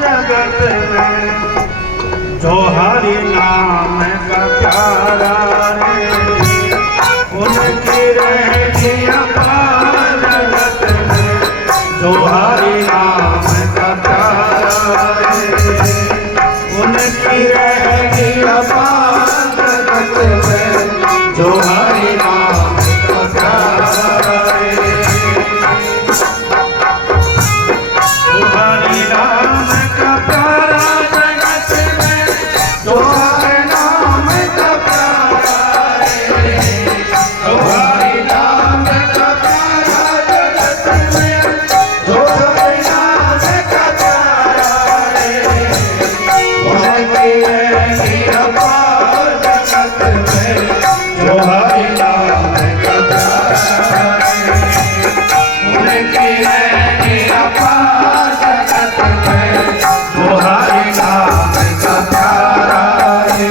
जगत में, जो हरि नाम का प्यारा रे, उनकी रहती अपार जगत में, जो हरि नाम का प्यारा रे, उनकी रहती अपार जगत में, जो हरि नाम का प्यारा रे, जो हरि नाम का प्यारा जगत में, जो हरि नाम का प्यारा रे, जो हरि नाम का प्यारा जगत में, जो हरि नाम का प्यारा रे, उनकी रहती अपार जगत में, जो हरि नाम का प्यारा रे, उनकी रहती अपार जगत में, जो हरि नाम का प्यारा रे।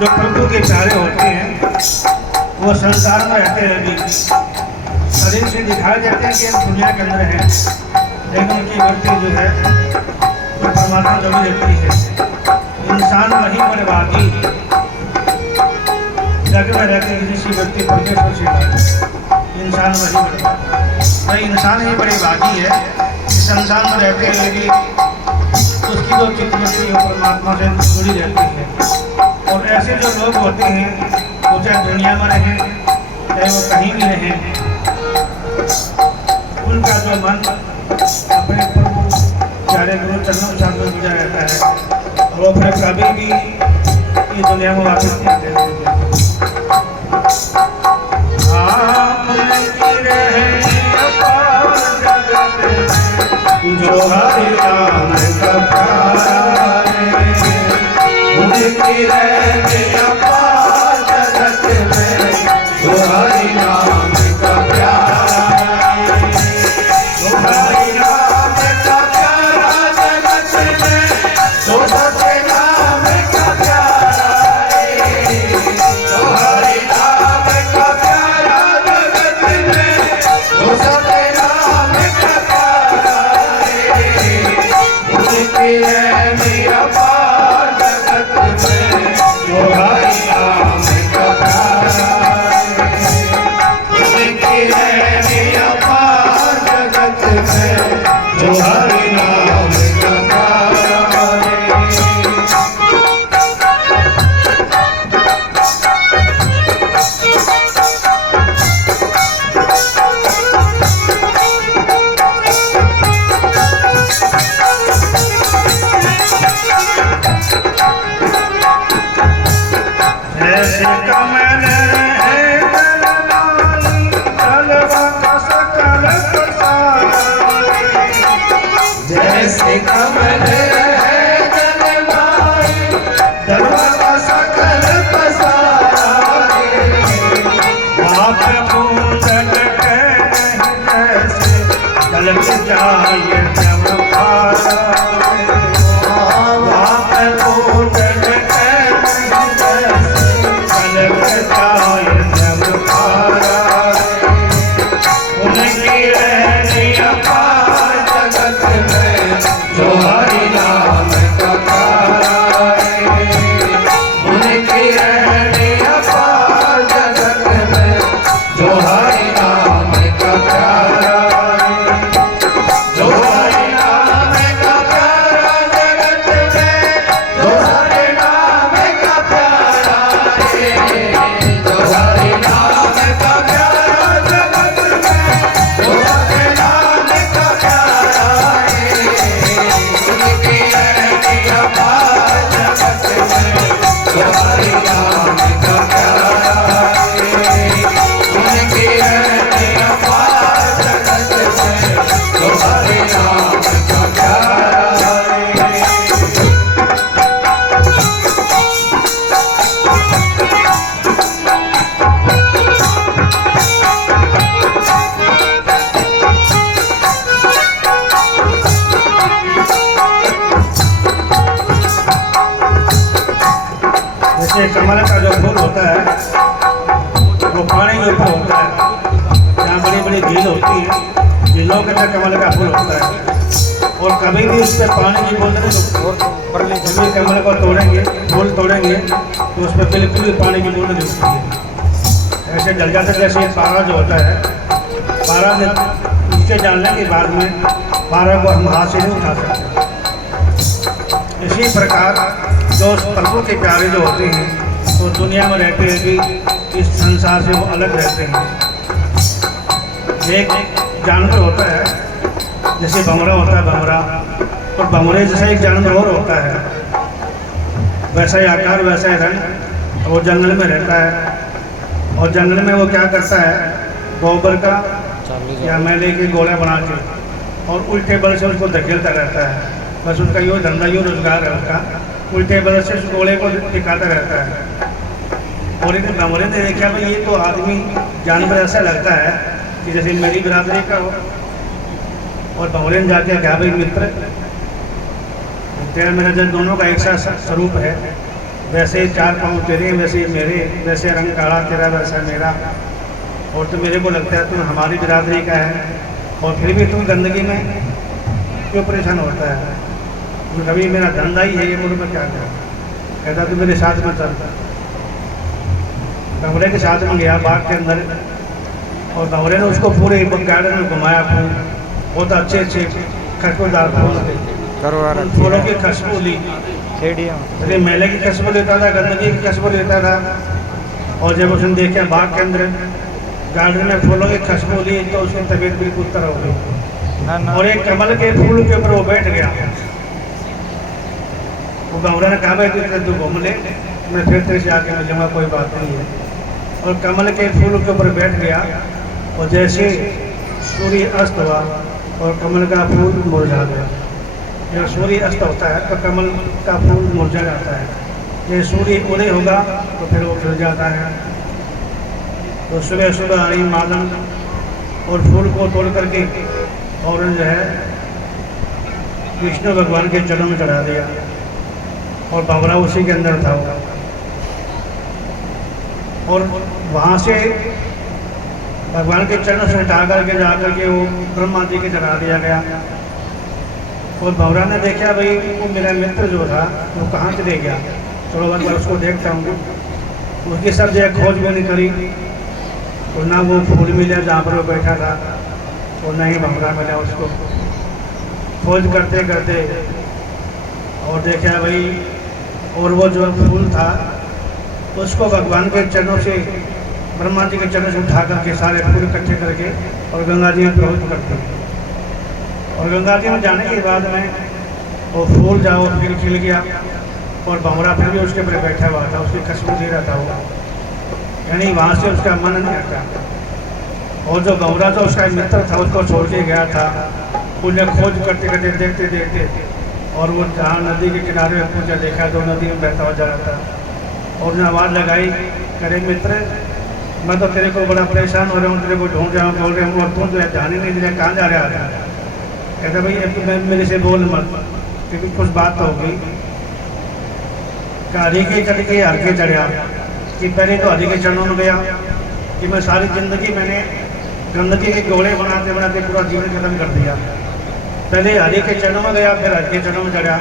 जो प्रभु के प्यारे होते हैं वो संसार में रहते हैं भी, शरीर से दिखाई देते हैं कि हम दुनिया के अंदर हैं, लेकिन उनकी वृत्ति जो है वो परमात्मा जमी रहती है। इंसान वहीं पर बागी जग में रहते हैं, जिसकी वृत्ति परमेश्वर से बागी, इंसान वहीं पर वही इंसान ही बड़ी बागी है कि संसार में रहते हैं, लेकिन उसकी जो चित्तवृत्ति परमात्मा से जुड़ी रहती है। और ऐसे जो लोग होते हैं वो चाहे दुनिया में रहें चाहे वो कहीं भी रहें, उनका जो मन अपने प्यारे गुरु चरणों के साथ में जुड़ा रहता है और वो फिर कभी भी ये दुनिया में वापस नहीं आते। जो हरि नाम का प्यारा रे, उनकी रहती अपार जगत में, जो हरि नाम का प्यारा रे, जो हरि नाम का प्यारा जगत में, जो सत्य नाम का प्यारा रे, जो हरि नाम का प्यारा जगत में, जो सत्य नाम का प्यारा रे, उनकी रहती अपार जगत में, जो हरि नाम का प्यारा रे, उनकी रहती अपार जगत में, जो हरि नाम का प्यारा रे। जैसे कमल है जलवानी, जलवा का सकल प्रसाद, जैसे कमल है जलवानी, जलवा का सकल प्रसाद, आप बूंदन के नहीं जैसे जल में जाए जब पारा, आप बूंदन के नहीं जैसे जल में जाए जब पारा, उनकी रहती अपार जगत में, जो हरि नाम का प्यारा रे, उनकी रहती अपार जगत में, जो हरि नाम का प्यारा रे, जो हरि नाम का प्यारा जगत में, जो हरि नाम का प्यारा रे, जो हरि नाम का प्यारा जगत में, जो हरि बड़ी झील होती है, झीलों के अंदर कमल का फूल होता है और कभी भी उस पर पानी की बूंद नहीं रुकती। जब भी कमल को तोड़ेंगे, फूल तोड़ेंगे तो उस पर बिल्कुल भी पानी की बूंद नहीं रुकती है। ऐसे डल जाता है जैसे पारा जो होता है, पारा नीचे डालने के बाद में पारा को हम हाथ से नहीं उठा सकते। इसी प्रकार जो प्रभु के प्यारे जो होते हैं तो दुनिया में रहते हैं कि इस संसार से वो अलग रहते हैं। एक जानवर होता है जैसे भंवरा होता है, भंवरा और भंवरे जैसा एक जानवर और होता है, वैसा ही आकार वैसा ही रंग। वो जंगल में रहता है और जंगल में वो क्या करता है, गोबर का या मैले के गोला बना के और उल्टे बल से उसको धकेलता रहता है। बस उसका यो धंधा, यो रोजगार है उसका, उल्टे बल से उस गोले को दिखाता रहता है। और इन भंवरे ने देखा भाई ये तो आदमी जानवर ऐसा लगता है कि जैसे मेरी बिरादरी का हो। और भंवरे ने जाके कहा भाई मित्र, तेरा मेरा जब दोनों का एक साथ स्वरूप है, वैसे चार पाँव तेरे वैसे मेरे, वैसे रंग काला तेरा वैसा मेरा, और तो मेरे को लगता है तू हमारी बिरादरी का है और फिर भी तुम गंदगी में क्यों परेशान होता है। तो कभी मेरा धंधा ही है ये, मुझे में क्या कर कहता तू मेरे साथ में चलता। भंवरे के साथ में गया बाग के अंदर और भंवरे ने उसको पूरे गार्डन में घुमाया, बहुत अच्छे अच्छे खुशबूदार फूलों की खुशबू ली। अरे मेले की खुशबू लेता था, गंदगी की खुशबू लेता था। और जब उसने देखा बाग के अंदर गार्डन में फूलों की खुशबू ली तो उसकी तबीयत बिल्कुल तरह हो गई और एक कमल के फूल के ऊपर वो बैठ गया। वो भंवरा ने कहा भाई तू घूम ले, मैं फिर तेरे से आके मिलूंगा, कोई बात नहीं है। और कमल के फूल के ऊपर बैठ गया और जैसे सूर्य अस्त हुआ और कमल का फूल मुरझा गया। जब सूर्य अस्त होता है तो कमल का फूल मुरझा जाता है, ये सूर्य उदय होगा तो फिर वो खिल जाता है। तो सुबह सुबह आई मालन और फूल को तोड़ करके और जो है विष्णु भगवान के चरणों में चढ़ा दिया और भंवरा उसी के अंदर था। और वहाँ से भगवान के चरणों से हटा करके जा करके वो ब्रह्मा जी के चढ़ा दिया गया। और भंवरा ने देखा भाई वो मेरा मित्र जो था वो कहाँ चले गया, चलो एक बार उसको देखता हूँ। उसकी सब जगह खोज भी नहीं करी तो ना वो फूल मिला जहाँ पर वो बैठा था और ना ही भंवरा मिला उसको। खोज करते करते और देखा भाई, और वो जो फूल था उसको भगवान के चरणों से, ब्रह्मा जी के चरणों से उठा करके सारे फूल इकट्ठे करके और गंगा जी में प्रवेश करते हैं। और गंगा जी में जाने के बाद में वो फूल जाओ फिर खिल गया और भंवरा फिर भी उसके ऊपर बैठा हुआ था, उसकी खुशबू दे रहा था वो, यानी वहाँ से उसका मन नहीं हटा। और जो भंवरा था उसका मित्र था उसको छोड़ के गया था, उन्हें खोज करते करते देखते देखते और वो जहाँ नदी के किनारे में पूछा, देखा तो नदी में बहता हुआ जा रहा था। और उन्हें आवाज़ लगाई, करे मित्र मैं तो तेरे को बड़ा परेशान हो रहा हूँ, तेरे को ढूंढ रहा हूँ, बोल रहा हूँ और तुम तो जाने नहीं दे रहा, कहाँ जा रहा था। कहता भाई अब मैं मेरे से बोल मत, क्योंकि कुछ बात तो होगी। हरि के चढ़ के हर के चढ़िया कि पहले तो हरि के चरणों में गया कि मैं सारी ज़िंदगी मैंने गंदगी के गोले बनाते बनाते पूरा जीवन खत्म कर दिया। पहले हरि के चरणों में गया, फिर हरि के चरणों में चढ़ा,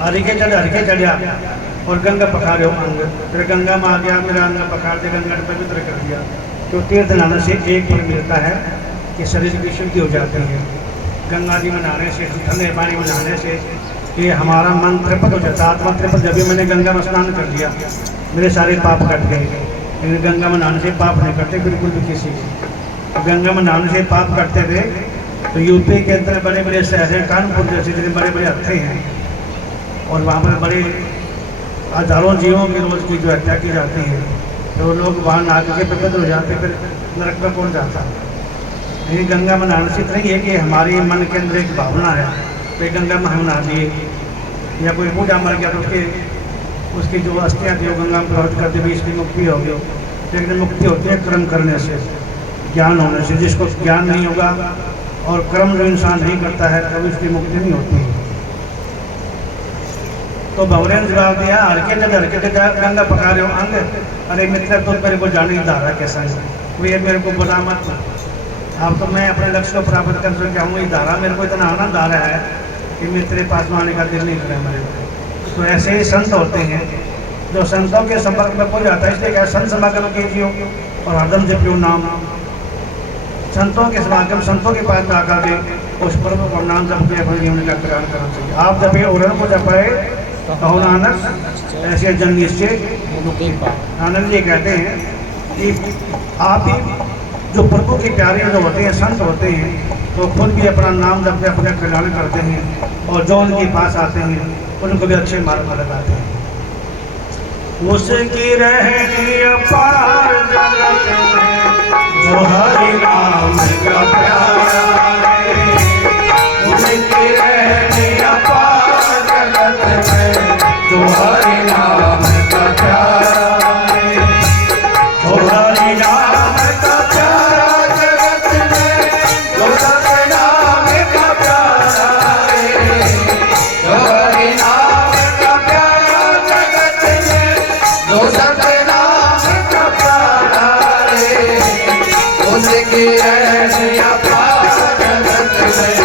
हरि के चढ़ा और गंगा पखारे अंग, फिर गंगा में आ गया, मेरा अंग पखार दे, गंगा ने पवित्र कर दिया। तो तीर्थ नहाने से एक फल मिलता है कि शरीर की शुद्धि हो जाती है। गंगा जी में नहाने से, ठंडे पानी में नहाने से ये हमारा मन तृप्त हो जाता है, आत्मा तृप्त। जब भी मैंने गंगा में स्नान कर लिया मेरे सारे पाप कट गए। लेकिन गंगा में नहाने से पाप नहीं करते बिल्कुल भी किसी को। गंगा में नहाने से पाप करते थे तो यूपी के अंदर बड़े बड़े शहर हैं, कानपुर जैसे जितने बड़े बड़े हत्थे हैं और वहाँ पर बड़े हजारों जीवों की रोज़ की जो हत्या की जाती है, तो लोग वहाँ नहा के पवित्र हो जाते, फिर नरक में कौन जाता। लेकिन गंगा में नहाने से इतना ही है कि हमारी मन के अंदर एक भावना है, तो गंगा में हम नहा लिए या कोई बूढ़ा मर गया तो उसकी जो अस्थियाँ थी वो गंगा में प्रवेश करते भी इसकी मुक्ति हो गई। लेकिन मुक्ति होती है कर्म करने से, ज्ञान होने से। जिसको ज्ञान नहीं होगा और कर्म जो इंसान नहीं करता है तब इसकी मुक्ति नहीं होती। तो भंवरे ने जवाब दिया, हरके गंगा पका रहे हो अंग, अरे मित्र तो मेरे को जाने की धारा कैसा है, वो ये मेरे को बुला मत, अब तो मैं अपने लक्ष्य को प्राप्त कर सके हूँ, ये धारा मेरे को इतना आनंद आ रहा है कि मैं तेरे पास में आने का दिल नहीं करे मेरे को। तो ऐसे ही संत होते हैं जो संतों के संपर्क में पहुँच जाता है, इसलिए क्या संत समागम कीजिए और हरदम जपियो नाम। संतों के समागम, संतों के पास में आकर के उस प्रभु को नाम जप के अपने जीवन का कल्याण करना चाहिए। आप जपे और को जपाए कहो नानक ऐसे जन निश्चय। आनंद जी कहते हैं कि आप ही जो प्रभु के प्यारे जो होते हैं, संत होते हैं, तो खुद भी अपना नाम जप के अपने कल्याण करते हैं और जो उनके पास आते हैं उनको भी अच्छे मार्ग में लगाते हैं। उसकी रहनी अपार जगत में जो हरि नाम का प्यारा है, उसकी रहनी अपार जगत में जो हरि नाम का प्यारा है, जो हरि नाम का प्यारा जगत में, जो सतनाम का प्यारा है, जो हरि नाम का प्यारा जगत में, जो सतनाम का प्यारा है, उसकी रहनी अपार जगत में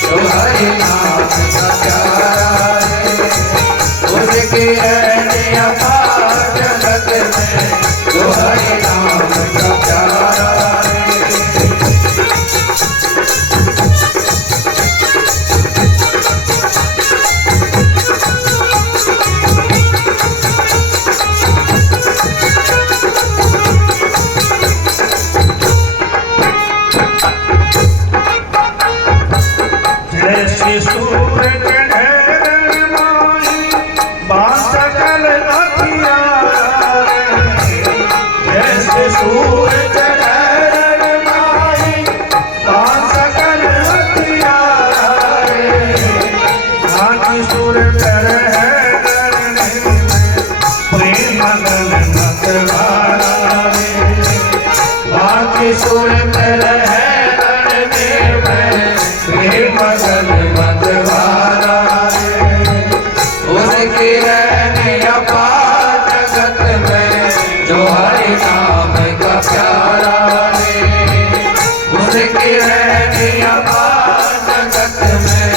जो हरि नाम का प्यारा है, उसकी रहनी अपार जगत में जो हरि नाम का प्यारा है। जैसे सूरज ढल माही बादल हथियार, जैसे सूरज ढल माही बादल हथियार, बाकी सूरज है प्रेम गल मतवारा रे, बाकी सूरज है प्रेम गल मतवारा रे, उसकी रहनी अपार जगत में जो हरि नाम का प्यारा है, उसकी रहनी अपार जगत में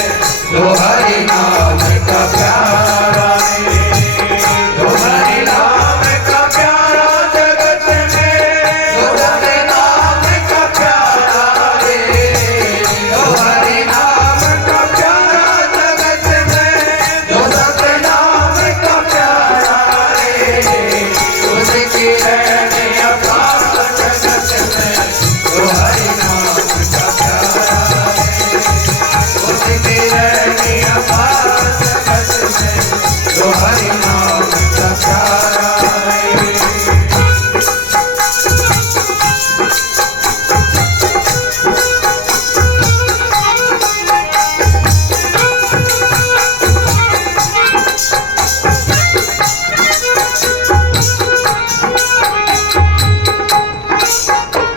जो हरि नाम का प्यारा है, जो हरि नाम का प्यारा जगत में, जो हरि नाम का प्यारा है, जो हरि नाम का प्यारा जगत में, जो सतनाम का प्यारा है, उसकी रहनी अपार जगत में जो हरि नाम का प्यारा है, उसकी रहनी अपार जगत में जो हरि नाम का प्यारा है।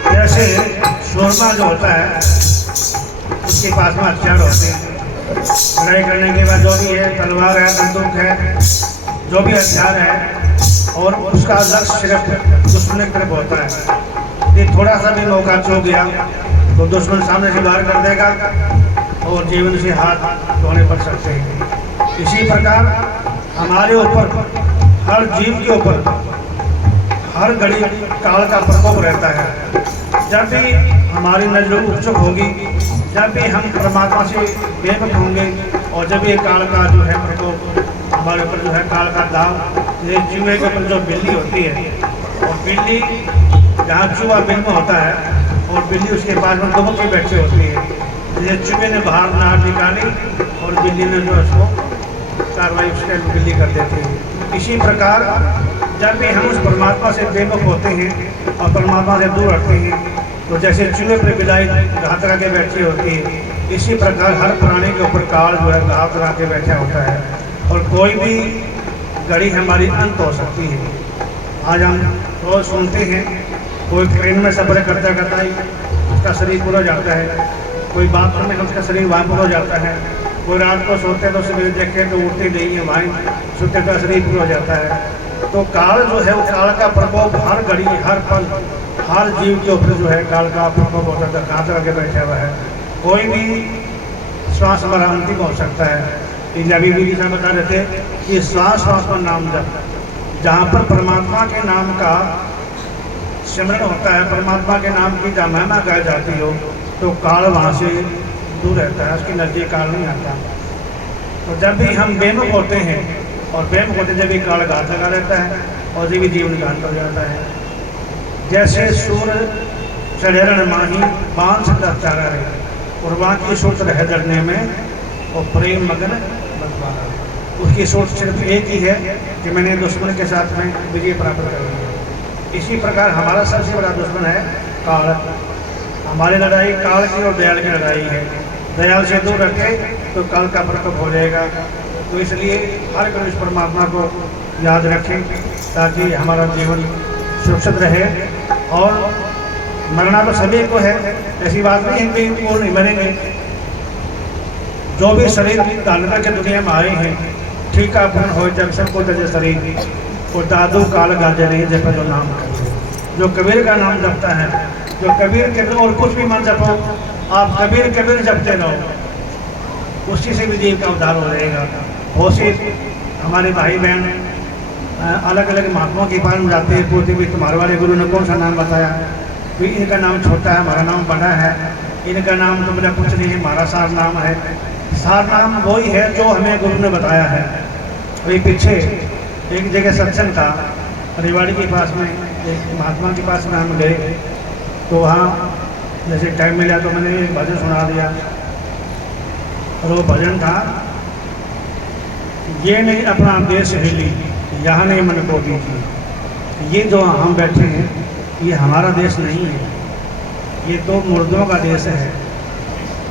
जैसे शोरमा जो होता है उसके पास में हथियार होते हैं, लड़ाई करने के बाद जो भी है तलवार है, बंदूक है, जो भी हथियार है, और उसका लक्ष्य सिर्फ दुश्मन की तरफ होता है। ये थोड़ा सा भी मौका चूक गया तो दुश्मन सामने से वार कर देगा और जीवन से हाथ धोने पड़ सकते हैं। इसी प्रकार हमारे ऊपर, हर जीव के ऊपर हर घड़ी काल का प्रकोप रहता है। जब भी हमारी नजर उत्सुक होगी, जब भी हम परमात्मा से बेमुख होंगे और जब ये काल का जो है प्रकोप हमारे ऊपर जो है, काल का दाव, ये चूहे के ऊपर जो बिल्ली होती है, और बिल्ली जहाँ चूहा बिल में होता है और बिल्ली उसके पास में दुबक के बैठी होती है, ये चूहे ने बाहर नार निकाली और बिल्ली ने जो उसको कार्रवाई उसके बिल्ली कर देती है। इसी प्रकार जब भी हम उस परमात्मा से बेमुख होते हैं और परमात्मा से दूर हटते हैं, तो जैसे चूहे पर बिलाई घात लगा के बैठी होती है, इसी प्रकार हर प्राणी के ऊपर काल जो है घात लगा के बैठा होता है और कोई भी घड़ी हमारी अंत हो सकती है। आज हम रोज सुनते हैं कोई ट्रेन में सफर करता करता ही उसका शरीर पूरा जाता है, कोई बाथरूम में उसका शरीर वहाँ पूरा हो जाता है, कोई रात को सोते तो सवेरे देखे तो उठते नहीं है, वहाँ सोते तो शरीर पूरा हो जाता है। तो काल जो है वो काल का प्रकोप हर घड़ी, हर पल, हर जीव के ऊपर जो है काल का प्रकोप होता है, घात करके बैठा हुआ है। कोई भी श्वास हमारा अंतिम हो सकता है। कि अभी भी साहब बता रहे थे कि श्वास श्वास पर नाम जप, जहाँ पर परमात्मा के नाम का सिमरन होता है, परमात्मा के नाम की जहाँ महिमा गाई जाती हो, तो काल वहाँ से दूर रहता है, उसकी नज़दीक काल नहीं आता। तो जब भी हम बेमुख होते हैं और बेमुख होते जब भी काल घात लगा रहता है और जब भी जीवन घात हो जाता है। जैसे सूर्य चढ़ेरण माही बांस का चारा है, और वहाँ की सोच रह डरने में और प्रेम मगन बदवारा। उसकी सोच सिर्फ एक ही है कि मैंने दुश्मन के साथ में विजय प्राप्त करनी है। इसी प्रकार हमारा सबसे बड़ा दुश्मन है काल। हमारी लड़ाई काल की और दयाल की लड़ाई है। दयाल से दूर रखे तो काल का प्रकोप हो जाएगा। तो इसलिए हर कोई इस परमात्मा को याद रखें ताकि हमारा जीवन सुरक्षित रहे। और मरना तो सभी को है, ऐसी बात नहीं है कि वो नहीं मरेंगे। जो भी शरीर धारण के दुनिया में आए हैं, ठीक है पूर्ण हो जब सबको तजे शरीर और दादू काल गाजे नहीं जब जो नाम करे। जो कबीर का नाम जपता है, जो कबीर के और कुछ भी मन जपो, आप कबीर कबीर जपते रहो, उसी से भी जीव का उद्धार हो जाएगा। बहुत से हमारे भाई बहन अलग अलग महात्माओं के पास में जाते हैं, पूछते भी तुम्हारे वाले गुरु ने कौन सा नाम बताया? भी इनका नाम छोटा है, हमारा नाम बड़ा है। इनका नाम तो मुझे कुछ नहीं है, हमारा सार नाम है। सार नाम वही है जो हमें गुरु ने बताया है। वही पीछे एक जगह सत्संग था, रेवाड़ी के पास में एक महात्मा के पास में हम गए, तो वहाँ जैसे टाइम मिला तो मैंने एक भजन सुना दिया। और वो भजन था, ये नहीं अपना देश हिली, यहाँ नहीं मन को दीजिए। ये जो हम बैठे हैं ये हमारा देश नहीं है, ये तो मुर्दों का देश है।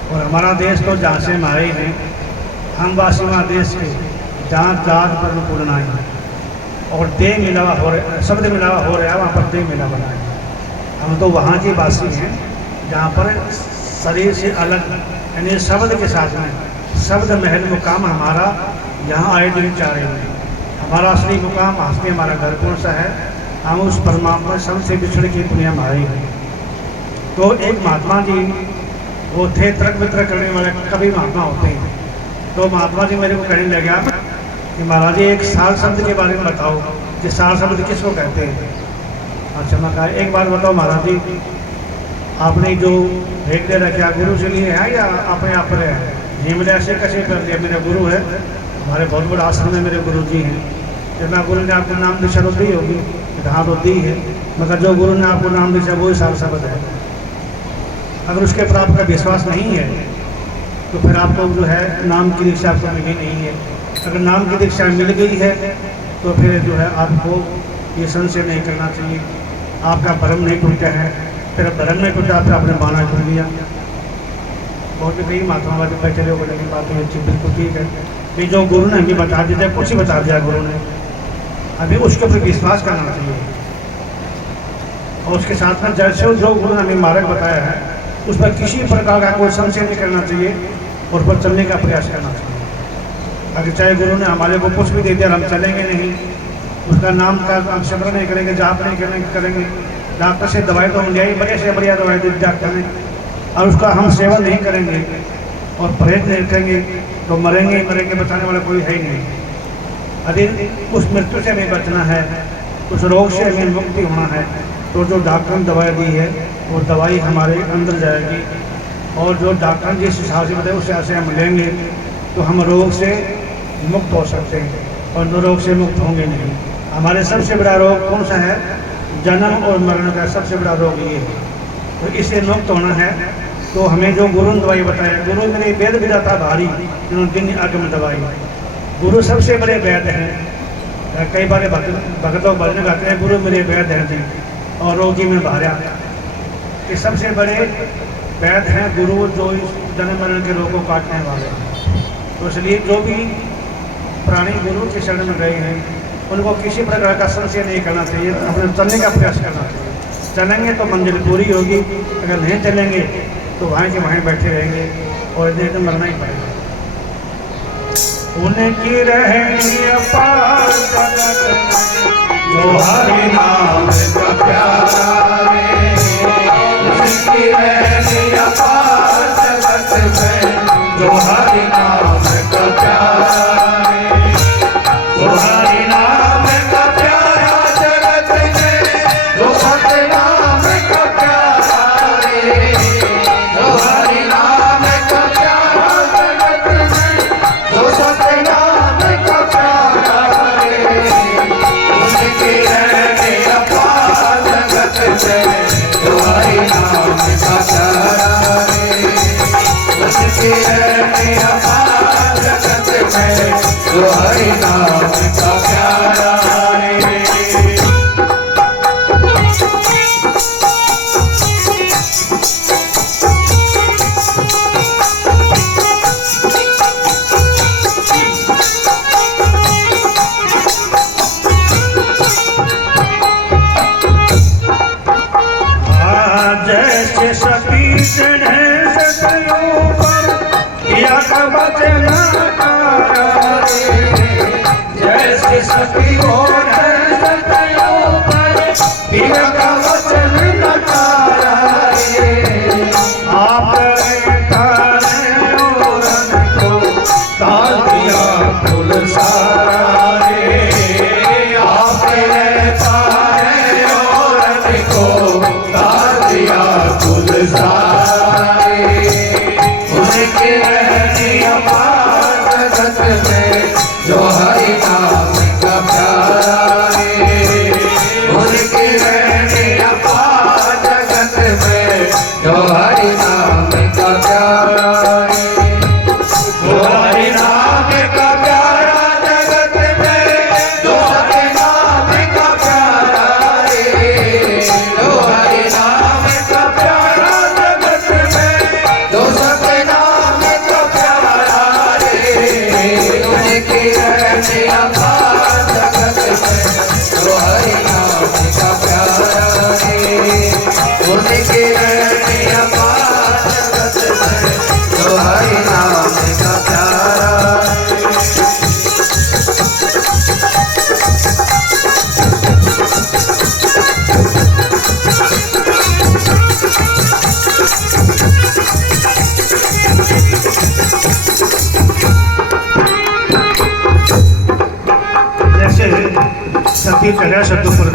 और हमारा देश तो जहाँ से हम आए हैं, हम वासी वहाँ देश के जहाँ जात पर पूर्णा है और देह मिलावा हो रहा, शब्द मिलावा हो रहा है, वहाँ पर देह मिलावा है। हम तो वहाँ के वासी हैं जहाँ पर शरीर से अलग यानी शब्द के साथ में शब्द महल मुकाम हमारा यहाँ आए दिन चाह रहे हैं। हमारा असली मुकाम हंसने हमारा घर कौन सा है? हम उस परमात्मा सबसे बिछड़ की दुनिया में आए हैं। तो एक महात्मा जी वो थे तर्क वितर्क करने वाले कभी महात्मा होते हैं। तो महात्मा जी मेरे को कहने लगा कि महाराज जी एक सार शब्द के बारे में बताओ कि सार शब्द किसको कहते हैं। अच्छा मैं कहा एक बार बताओ महाराज जी, आपने जो भेंट दे रखा गुरु से लिए है या अपने आप पर है? ये मेरे ऐसे कैसे कर लिया, मेरे गुरु है, हमारे बहुत बड़ा आश्रम में मेरे गुरु जी हैं। जब मैं गुरु ने आपको नाम दीक्षा तो दी होगी, हाँ तो दी है, मगर जो गुरु ने आपको नाम दीक्षा वही सार शब्द है। अगर उसके ऊपर आपका विश्वास नहीं है तो फिर आपको जो है नाम की दीक्षा आपको मिली नहीं है। अगर नाम की दीक्षा मिल गई है तो फिर जो है आपको ये संशय नहीं करना चाहिए, आपका भ्रम नहीं टूटा है। फिर भ्रम नहीं टूटा, फिर आपने बाना टूट दिया। बहुत कई महात्मा वाले बैठे रहे बोले की बात अच्छी बिल्कुल ठीक है, ये जो गुरु ने हमें बता दिया, कुछ ही बता दिया गुरु ने, अभी उसके ऊपर विश्वास करना चाहिए। और उसके साथ में जैसे जो गुरु ने हमें मार्ग बताया है उस पर किसी प्रकार का कोई संशय नहीं करना चाहिए और उस पर चलने का प्रयास करना चाहिए। अगर चाहे गुरु ने हमारे को कुछ भी दे दिया, हम चलेंगे नहीं, उसका नाम का हम स्मरण नहीं करेंगे, जाप नहीं करेंगे, डॉक्टर से दवाई तो हम ले बढ़िया से बढ़िया दवाई दी डॉक्टर ने, और उसका हम सेवन नहीं करेंगे और परहेज नहीं रखेंगे तो मरेंगे ही मरेंगे, बचाने वाला कोई है ही नहीं। यदि उस मृत्यु से हमें बचना है, उस रोग से हमें मुक्ति होना है, तो जो डॉक्टर ने दवाई दी है वो दवाई हमारे अंदर जाएगी। और जो डॉक्टर ने जिस हिसाब से बताए उस हिसाब से हम लेंगे तो हम रोग से मुक्त हो सकते हैं, और रोग से मुक्त होंगे नहीं। हमारे सबसे बड़ा रोग कौन सा है? जन्म और मरण का सबसे बड़ा रोग ये है। तो इससे मुक्त होना है तो हमें जो गुरु ने दवाई बताया, गुरु मेरे वेद विदाता भारी जिन्होंने दिन आगम दवाई, गुरु सबसे बड़े वैद्य हैं। कई बार भगत लोग भजन गाते हैं, गुरु मेरे वैद्य हैं जी और रोगी में भार्या। ये सबसे बड़े वैद्य हैं गुरु, जो इस जन्म मरण के रोग को काटने वाले हैं। तो इसलिए जो भी प्राणी गुरु के शरण में गए हैं उनको किसी प्रकार का संशय नहीं करना चाहिए, अपने चलने का प्रयास करना चाहिए। चलेंगे तो मंजिल पूरी होगी, अगर नहीं चलेंगे तो वहाँ के वहीं बैठे रहेंगे और इधर मरना ही पड़ेगा। उनकी रहनी अपार जगत में, जो हरि नाम का प्यारा रे। उनकी रहनी अपार जगत में, जो हरि नाम का प्यारा रे। जो हरि नाम का प्यारा जगत में, जो सत्य नाम का प्यारा रे। जो हरि नाम का प्यारा जगत में, जो सत्य नाम का प्यारा रे। उनकी रहने अपार जगत में, जो हरि नाम का प्यारा रे। उनकी रहने अपार जगत में, जो हरि नाम का प्यारा रे। जैसे सती चढ़े सतियों पर, पिया का वचन नकारा रे। जैसे सती हो सतियों पर, पिया का वचन नकारा रे। आप तारे औरन को तार दिया फूल सारा रे। आप तारे औरन को तार दिया फूल सारा रे। उनके रहने अपार जगत में, जो हरि नाम का प्यारा रे। उनके रहने अपार जगत में, जो हरि नाम का प्यारा रे। जो हरि नाम का प्यारा जगत में, जो हरि नाम का प्यारा रे। जो हरि नाम का प्यारा जगत में, जो सत्य नाम का प्यारा रे। उनके रहने अपार जगत में, जो हरि नाम का प्यारा रे। उनके रहने अपार जगत में, जो हरि नाम का प्यारा रे। जैसे सती चढ़ा शब्दों पर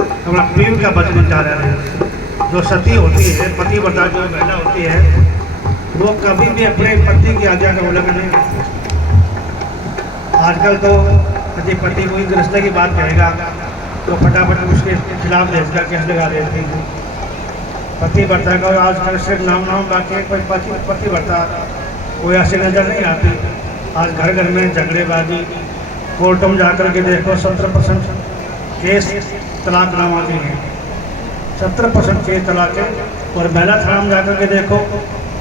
अपना प्रेम का वचन जा रहा है। जो सती होती है, पतिव्रता जो महिला होती है, वो कभी भी अपने पति की आज्ञा का उल्लंघन नहीं करती। आजकल तो यदि पति कोई गृहस्थी की बात कहेगा तो फटाफट उसके खिलाफ देश केस लगा देते हैं। पतिव्रता का आजकल सिर्फ नाम बाकी है, कोई पतिव्रता कोई ऐसी नजर नहीं आती। आज घर घर में झगड़ेबाजी, कोर्टों में जाकर के देखो 70% केस तलाक नामाती हैं। 70% केस तलाक है। और महिला थाना में जाकर के देखो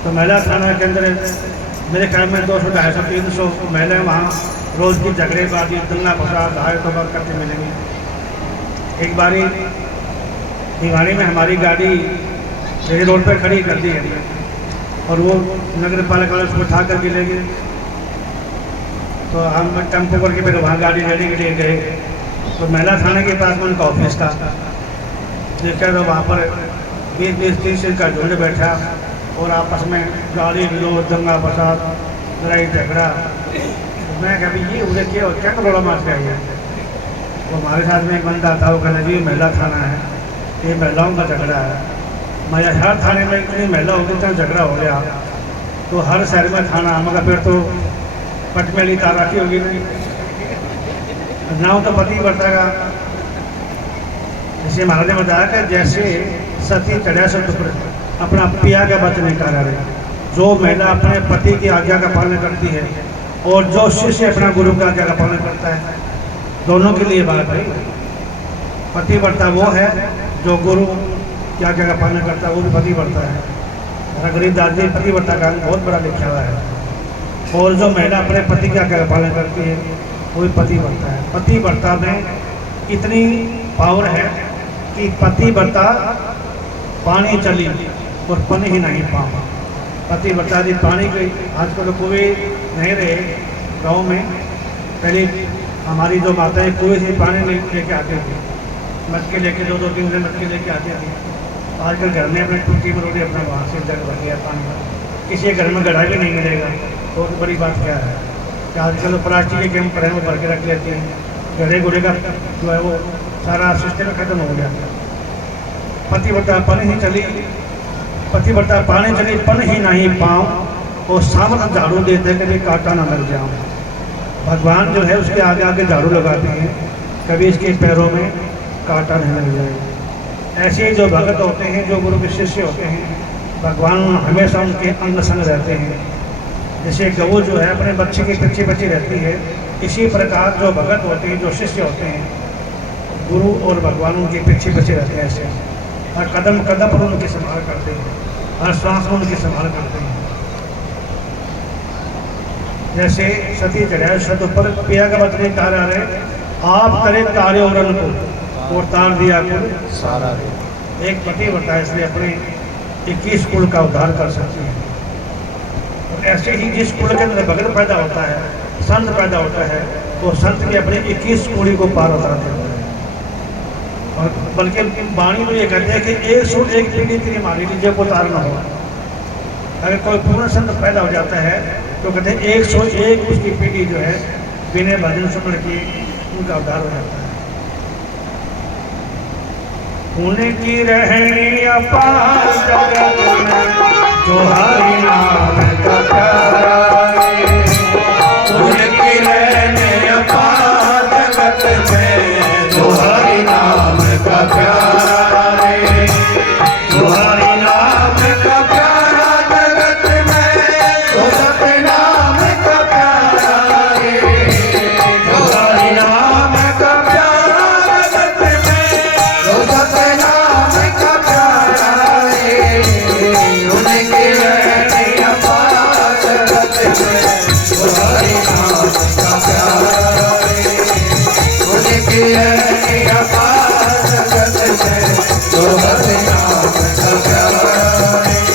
तो महिला थाना के अंदर मेरे ख्याल में 200-250-300 महिलाएं वहाँ रोज़ की झगड़ेबाजी, दंगा फसाद, हाय तौबा करते मिलेंगी। एक बारी भिवाड़ी में हमारी गाड़ी रोड पर खड़ी कर दी गई और वो नगर पालिका वाले उसको उठा कर के ले गए। तो हम टेम्पो करके फिर वहाँ गाड़ी लेने के लिए गए तो महिला थाने के पास में उनका ऑफिस था। देखा तो वहाँ पर 20-30 का झुंड बैठा और आपस में गाली विरोध, दंगा फसाद, लड़ाई झगड़ा। तो मैं कभी ये उधर क्या करोड़ा मार के आई है। तो हमारे साथ में एक बंदा था, वो कहना जी महिला थाना है, ये महिलाओं का झगड़ा है। मैं हर थाने में इतनी महिला होगी, इतना झगड़ा हो गया तो हर शहर में थाना, मगर फिर तो पटमेली ताराकी होगी नहीं ना। तो पतिव्रता का जैसे महाराज ने बताया कि जैसे सती चढ़ा शब्द पर अपना पिया का वचन निकाला रहे। जो महिला अपने पति की आज्ञा का पालन करती है और जो शिष्य अपना गुरु का आज्ञा का पालन करता है, दोनों के लिए बात है। पतिव्रता वो है जो गुरु की आज्ञा का पालन करता है, वो भी पतिव्रता है। गरीब दादी पतिव्रता का बहुत बड़ा लिखा हुआ है। और जो महिला अपने पति की आज्ञा का पालन करती है वो भी पतिव्रता है। पतिव्रता में इतनी पावर है कि पतिव्रता पानी चली और पानी ही नहीं पावा। पतिव्रता यदि पानी के आजकल तो कोई नहीं रहे गांव में पहले हमारी जो माताएं कुएं से पानी लेके आते थे, मटके लेके 2-2 3 मटके लेके आते थे। आजकल घर में अपने टूटी बरोटी अपना वहाँ से जग भर गया पानी का, किसी घर में गढ़ा भी नहीं मिलेगा। बहुत बड़ी बात क्या है कि आजकल तो प्लास्टिक के कैंप में भर के रख लेते हैं, गढ़े गुड़े का जो है वो सारा सिस्टम खत्म हो गया। पतिव्रता पन ही चली, पतिव्रता पानी चली पन ही नहीं पाऊँ, और सामने झाड़ू देते कभी कांटा ना लग जाऊँ। भगवान जो है उसके आगे आगे झाड़ू लगाते हैं, कभी इसके पैरों में कांटा नहीं लग जाए। ऐसे जो भगत होते हैं, जो गुरु के शिष्य होते हैं, भगवान हमेशा उनके अंग संग रहते हैं। जैसे गऊ जो है अपने बच्चे के पीछे पीछे रहती है, इसी प्रकार जो भगत होते हैं, जो शिष्य होते हैं, गुरु और भगवान उनके पीछे पीछे रहते हैं। ऐसे हर कदम कदम पर उनकी संभाल करते हैं, हर सांस में उनकी संभाल करते हैं। जैसे सती चढ़ाए सत पर पिया का बतने तारा रहे, आप करे तारे और को तार दिया कुल सारा रे। एक पति होता है इसलिए अपने 21 कुल का उद्धार कर सकते हैं। और ऐसे ही जिस कुल के अंदर भगत पैदा होता है, संत पैदा होता है, तो संत भी अपने 21 कुली को पार उतार देता है। और बल्कि वाणी में ये कहते हैं कि 101 पीढ़ी तेरी मानी लीजिए को तार न हो। अगर कोई पूर्ण संत पैदा हो जाता है तो कहते हैं 101 उसकी पीढ़ी जो है बिना भजन सुन की उनका उद्धार हो जाता है। उनकी रहनी अपार जगत में जो हरि नाम का प्यारा रे, उनकी रहनी अपार जगत में जो हरि नाम का प्यारा रे, जो हरि नाम का प्यारा जगत में, जो सतनाम का प्यारा रे, जो हरि नाम का प्यारा जगत में, जो सतनाम का प्यारा रे, उनके रहने अपार जगत में जो हरि नाम का प्यारा रे, उनके रहने अपार जगत में जो हरि नाम का प्यारा रे।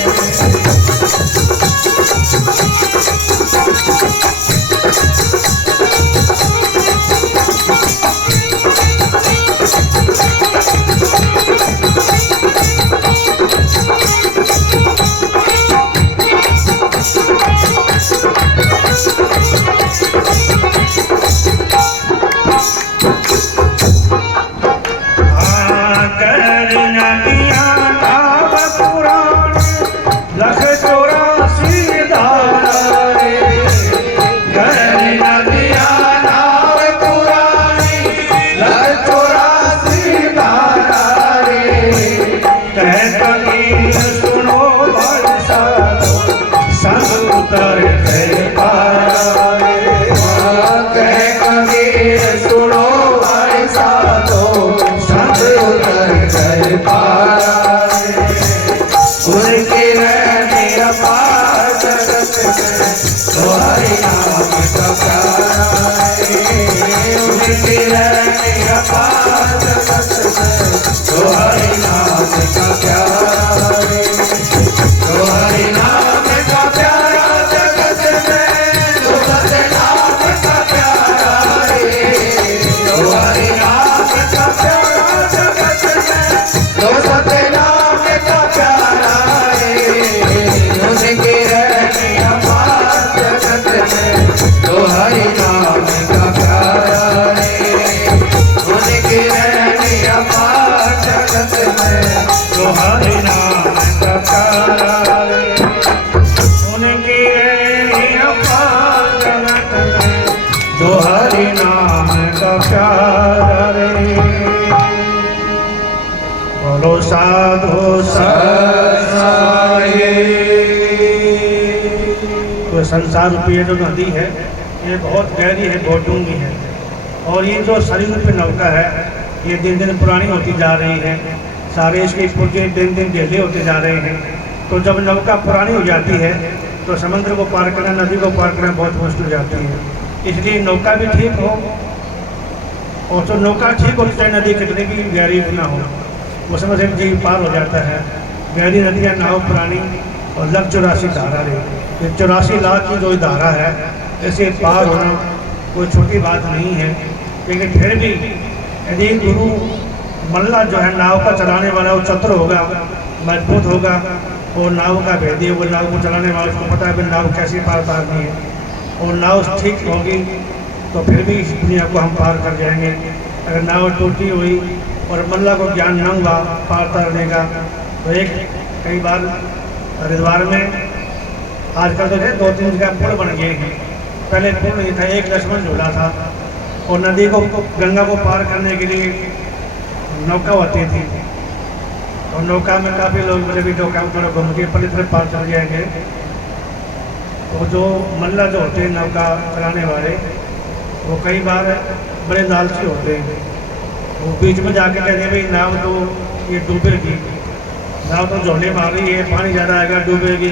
संसार रूपी जो नदी है ये बहुत गहरी है, बहुत डूंगी है, और ये जो शरीर पे नौका है ये दिन दिन पुरानी होती जा रही है, सारे इसके पुर्जे दिन दिन ढीले होते जा रहे हैं। तो जब नौका पुरानी हो जाती है तो समुद्र को पार करना, नदी को पार करना बहुत मुश्किल हो जाती है। इसलिए नौका भी ठीक हो, और तो नौका ठीक हो चाहे नदी कितने भी गहरी ना हो, वो समझ से जीव पार हो जाता है। गहरी नदियाँ नाव पुरानी और लग 84 धारा रही, ये 84 लाख की जो धारा है ऐसे पार होना कोई छोटी बात नहीं है। लेकिन फिर भी यदि गुरु मल्ला जो है नाव का चलाने वाला वो चतुर होगा, मजबूत होगा, और नाव का भेदी वो नाव को चलाने वाले को पता है नाव कैसे पार उतारनी है, और नाव ठीक होगी तो फिर भी इस दुनिया को हम पार कर जाएंगे। अगर नाव टूटी हुई और मल्ला को ज्ञान न हुआ पार उतारने का तो एक कई बार हरिद्वार में आजकल तो है 2-3 जगह पुल बन गए हैं, पहले पुल नहीं था, एक लक्ष्मण झूला था और नदी को गंगा को पार करने के लिए नौका होती थी और नौका में काफ़ी लोग बोले भी नौका में थोड़ा घूम के पहले तरफ पार चल जाएंगे। तो जो मल्ला जो होते हैं नौका चलाने वाले वो कई बार बड़े लालची होते हैं, वो बीच में जाके कहते हैं भाई नाव तो ये डूबेगी, नाव तो झोले मार रही है, पानी ज़्यादा आएगा डूबेगी,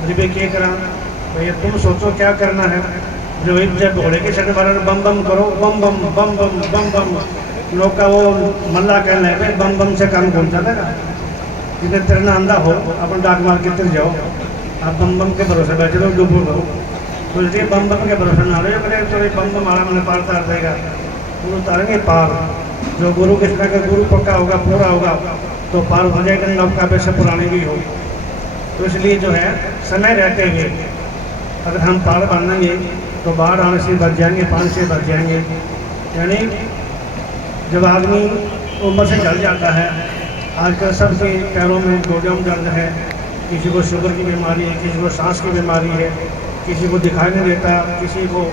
मुझे भी क्या करा भैया तुम सोचो क्या करना है। जो जब घोड़े के छठे वाले बम बम करो, बम बम बम बम बम बम, लोग का वो मल्ला कहना है भाई बम बम से काम कौन चलेगा, जितने तिरना अंधा हो अपन डाक मार के तिर जाओ, आप बम बम के भरोसे बैठे रहो डूबो रहो। तो इसलिए बम बम के भरोसे ना रहे, बोले तो ये बम बम आरा मैंने पार उतार देगा, गुरु उतारेंगे पार। जो गुरु किस तरह का गुरु पक्का होगा पूरा होगा तो पार हो जाएगा, नौका पे से पुरानी भी हो। तो इसलिए जो है समय रहते हुए अगर हम पार बांधेंगे तो बाढ़ आने से बच जाएंगे, पानी से बच जाएंगे। यानी जब आदमी उम्र से ढल जाता है, आजकल सबके पैरों में गोलियों में दर्द है, किसी को शुगर की बीमारी है, किसी को सांस की बीमारी है, किसी को दिखाई नहीं देता, किसी को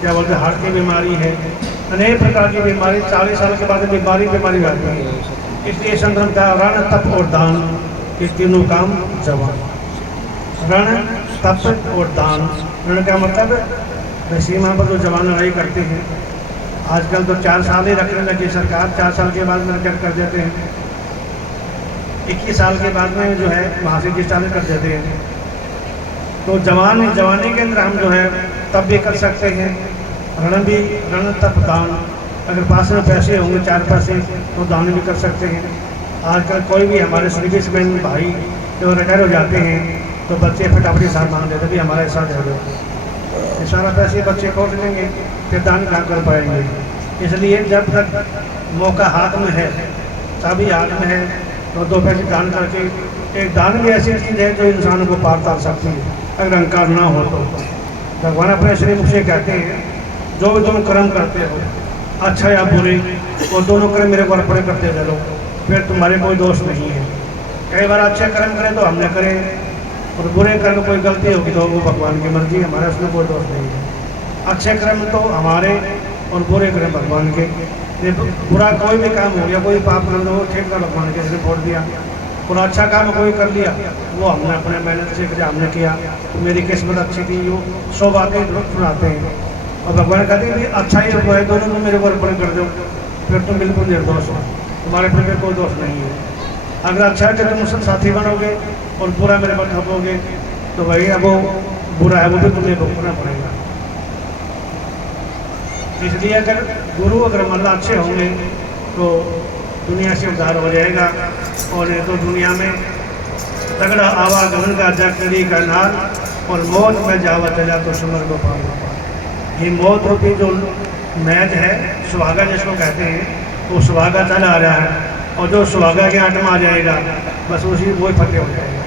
क्या बोलते हैं हार्ट की बीमारी है, अनेक प्रकार की बीमारी 40 साल के बाद बीमारी आती है। इसलिए संग्राम का रण तप और दान, इस तीनों काम जवान। रण तप और दान, रण का मतलब सीमा पर जो जवान लड़ाई करते हैं, आजकल तो 4 साल ही रखने लगी सरकार, 4 साल के बाद में कर देते हैं, 21 साल के बाद में जो है वहाँ से डिस्चार्ज कर देते हैं। तो जवानी के अंदर हम जो है तब भी कर सकते हैं, रण तप दान। अगर पास में पैसे होंगे 4 पैसे तो दान भी कर सकते हैं। आजकल कोई भी हमारे सर्विसमैन भाई जो रिटायर हो जाते हैं तो बच्चे फटाफट साथ मांग देते भी हमारे साथ है, ये सारा पैसे बच्चे खोज लेंगे, फिर दान कहाँ कर पाएंगे। इसलिए जब तक मौका हाथ में है, चाबी हाथ में है, तो 2 पैसे दान करके, एक दान भी ऐसी चीज़ है जो इंसान को पार उतार सकती है अगर अहंकार ना हो तो। भगवान अपने श्रीमुख से कहते हैं जो भी तुम कर्म करते हो अच्छा या बुरे, वो दोनों कर्म मेरे को अर्पण करते चलो, फिर तुम्हारे कोई दोष नहीं है। कई बार अच्छे कर्म करें तो हमने करें और बुरे कर्म कोई गलती होगी तो वो भगवान की मर्जी, हमारा उसमें कोई दोष नहीं है। अच्छे कर्म तो हमारे और बुरे कर्म भगवान के। बुरा कोई भी काम हो गया, कोई पाप कर दो ठीक था भगवान के छोड़ दिया, और अच्छा काम कोई कर लिया वो हमने अपने मेहनत से हमने किया, तो मेरी किस्मत अच्छी थी, वो सौभाग्य सुनाते हैं। और भगवान कहते हैं कि अच्छा ही बुराई दोनों तुम मेरे को अर्पण कर दो, फिर तुम बिल्कुल निर्दोष हो, तुम्हारे पर कोई दोष नहीं है। अगर अच्छा है तो तुम साथी बनोगे और बुरा मेरे पर ठपोगे तो वही अब वो बुरा है वो भी तुम्हें भुगतना पड़ेगा। इसलिए अगर गुरु अगर मल्ला अच्छे होंगे तो दुनिया से उद्धार हो जाएगा, और नहीं तो दुनिया में तगड़ा आवागमन का जकड़ी का नार और मौत में जावा चला तो सुमर को पार होगा। ये मौत रूपी जो मैच है सुहागा जिसको कहते हैं, तो सुहागा चला आ रहा है, और जो सुहागा के आठ में आ जाएगा बस उसी वही फतेह हो जाएगा।